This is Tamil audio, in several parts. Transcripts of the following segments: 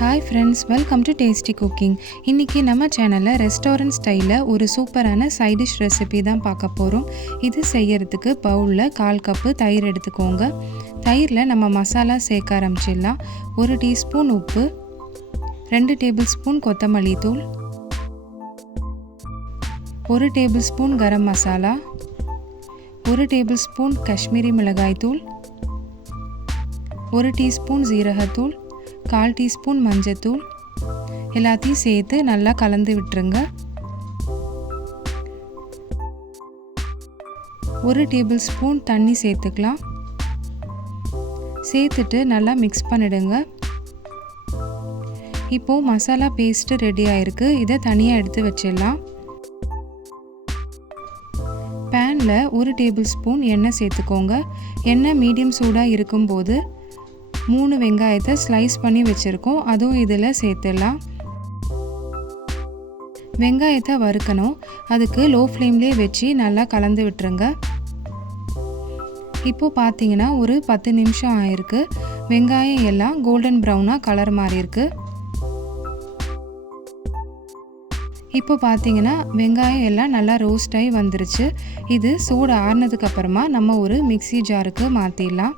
Hi friends, welcome to tasty cooking. இன்றைக்கி நம்ம சேனலில் ரெஸ்டாரண்ட் ஸ்டைலில் ஒரு சூப்பரான சைட் டிஷ் ரெசிபி தான் பார்க்க போகிறோம். இது செய்யறதுக்கு பவுலில் 1/4 கப்பு தயிர் எடுத்துக்கோங்க. தயிரில் நம்ம மசாலா சேர்க்க ஆரம்பிச்சிடலாம். 1 டீஸ்பூன் உப்பு, 2 டேபிள் ஸ்பூன் கொத்தமல்லி தூள், 1 table spoon garam masala, 1 table spoon Kashmiri மிளகாய் தூள், 1 டீஸ்பூன் ஜீரகத்தூள், 1/4 டீஸ்பூன் மஞ்சத்தூள் எல்லாத்தையும் சேர்த்து நல்லா கலந்து விட்டுருங்க. 1 டேபிள் ஸ்பூன் தண்ணி சேர்த்துக்கலாம். சேர்த்துட்டு நல்லா மிக்ஸ் பண்ணிடுங்க. இப்போது மசாலா பேஸ்ட்டு ரெடி ஆயிருக்கு. இதை தனியாக எடுத்து வச்சிடலாம். பேனில் 1 டேபிள் ஸ்பூன் எண்ணெய் சேர்த்துக்கோங்க. எண்ணெய் மீடியம் சூடாக இருக்கும்போது 3 வெங்காயத்தை ஸ்லைஸ் பண்ணி வச்சுருக்கோம், அதுவும் இதில் சேர்த்துடலாம். வெங்காயத்தை வறுக்கணும். அதுக்கு லோ ஃப்ளேம்லேயே வச்சு நல்லா கலந்து விட்டுருங்க. இப்போது பார்த்தீங்கன்னா ஒரு 10 நிமிஷம் ஆயிருக்கு. வெங்காயம் எல்லாம் கோல்டன் ப்ரௌனாக கலர் மாறி இருக்கு. இப்போ பார்த்தீங்கன்னா வெங்காயம் எல்லாம் நல்லா ரோஸ்ட் ஆகி வந்துருச்சு. இது சூடு ஆறுனதுக்கப்புறமா நம்ம ஒரு மிக்ஸி ஜாருக்கு மாற்றிடலாம்.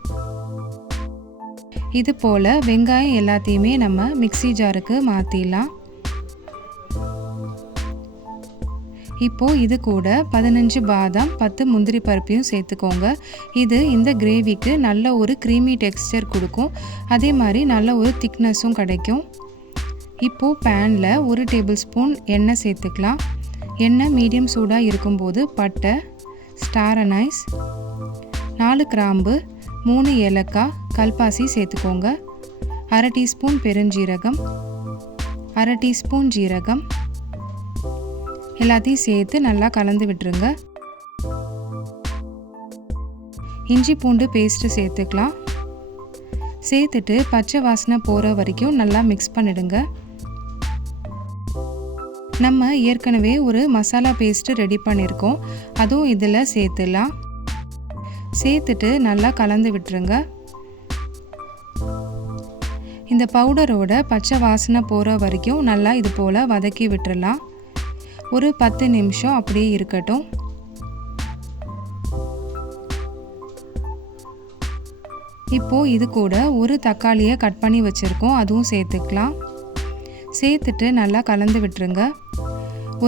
இது போல் வெங்காயம் எல்லாத்தையுமே நம்ம மிக்ஸி ஜாருக்கு மாற்றிடலாம். இப்போது இது கூட 15 பாதாம், 10 முந்திரி பருப்பையும் சேர்த்துக்கோங்க. இது இந்த கிரேவிக்கு நல்ல ஒரு க்ரீமி டெக்ஸ்டர் கொடுக்கும். அதே மாதிரி நல்ல ஒரு திக்னஸும் கிடைக்கும். இப்போது பேனில் 1 டேபிள் ஸ்பூன் எண்ணெய் சேர்த்துக்கலாம். எண்ணெய் மீடியம் சூடாக இருக்கும்போது பட்டை, ஸ்டார் அனைஸ், 4 கிராம்பு, 3 ஏலக்காய், கல்பாசி சேர்த்துக்கோங்க. 1/2 டீஸ்பூன் பெருஞ்சீரகம், 1/2 டீஸ்பூன் ஜீரகம் எல்லாத்தையும் சேர்த்து நல்லா கலந்து விட்டுருங்க. இஞ்சி பூண்டு பேஸ்ட்டு சேர்த்துக்கலாம். சேர்த்துட்டு பச்சை வாசனை போகிற வரைக்கும் நல்லா மிக்ஸ் பண்ணிடுங்க. நம்ம ஏற்கனவே ஒரு மசாலா பேஸ்ட்டு ரெடி பண்ணியிருக்கோம், அதுவும் இதில் சேர்த்துடலாம். சேர்த்துட்டு நல்லா கலந்து விட்டுருங்க. இந்த பவுடரோட பச்சை வாசனை போகிற வரைக்கும் நல்லா இது போல் வதக்கி விட்டுறலாம். ஒரு 10 நிமிஷம் அப்படியே இருக்கட்டும். இப்போது இது கூட ஒரு தக்காளியை கட் பண்ணி வச்சுருக்கோம், அதுவும் சேர்த்துக்கலாம். சேர்த்துட்டு நல்லா கலந்து விட்டுருங்க.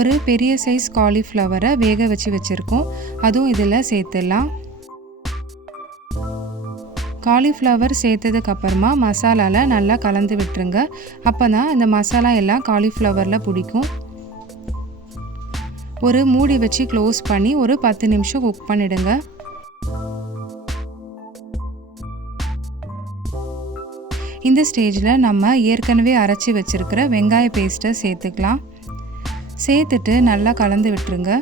ஒரு பெரிய சைஸ் காலிஃப்ளவரை வேக வச்சுருக்கோம், அதுவும் இதில் சேர்த்துடலாம். காலிஃப்ளவர் சேர்த்ததுக்கப்புறமா மசாலாவில் நல்லா கலந்து விட்டுருங்க. அப்போ தான் இந்த மசாலா எல்லாம் காலிஃப்ளவரில் பிடிக்கும். ஒரு மூடி வச்சு க்ளோஸ் பண்ணி ஒரு 10 நிமிஷம் குக் பண்ணிடுங்க. இந்த ஸ்டேஜில் நம்ம ஏற்கனவே அரைச்சி வச்சுருக்கிற வெங்காய பேஸ்ட்டை சேர்த்துக்கலாம். சேர்த்துட்டு நல்லா கலந்து விட்டுருங்க.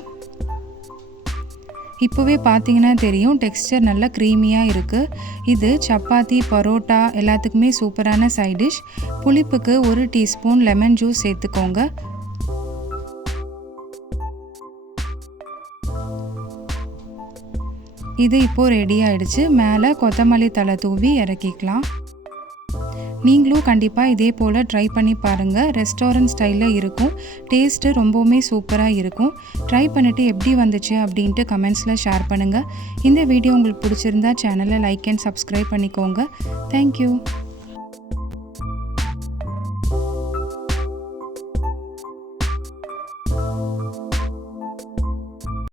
இப்போவே பார்த்தீங்கன்னா தெரியும், டெக்ஸ்டர் நல்லா க்ரீமியாக இருக்குது. இது சப்பாத்தி, பரோட்டா எல்லாத்துக்குமே சூப்பரான சைட் டிஷ். புளிப்புக்கு 1 டீஸ்பூன் லெமன் ஜூஸ் சேர்த்துக்கோங்க. இது இப்போது ரெடி ஆகிடுச்சு. மேலே கொத்தமல்லி தழை தூவி இறக்கிக்கலாம். நீங்களும் கண்டிப்பாக இதே போல் ட்ரை பண்ணி பாருங்கள். ரெஸ்டாரண்ட் ஸ்டைலில் இருக்கும். டேஸ்ட்டு ரொம்பவுமே சூப்பராக இருக்கும். ட்ரை பண்ணிவிட்டு எப்படி வந்துச்சு அப்படின்ட்டு கமெண்ட்ஸில் ஷேர் பண்ணுங்கள். இந்த வீடியோ உங்களுக்கு பிடிச்சிருந்தா சேனலை லைக் அண்ட் சப்ஸ்கிரைப் பண்ணிக்கோங்க. தேங்க்யூ.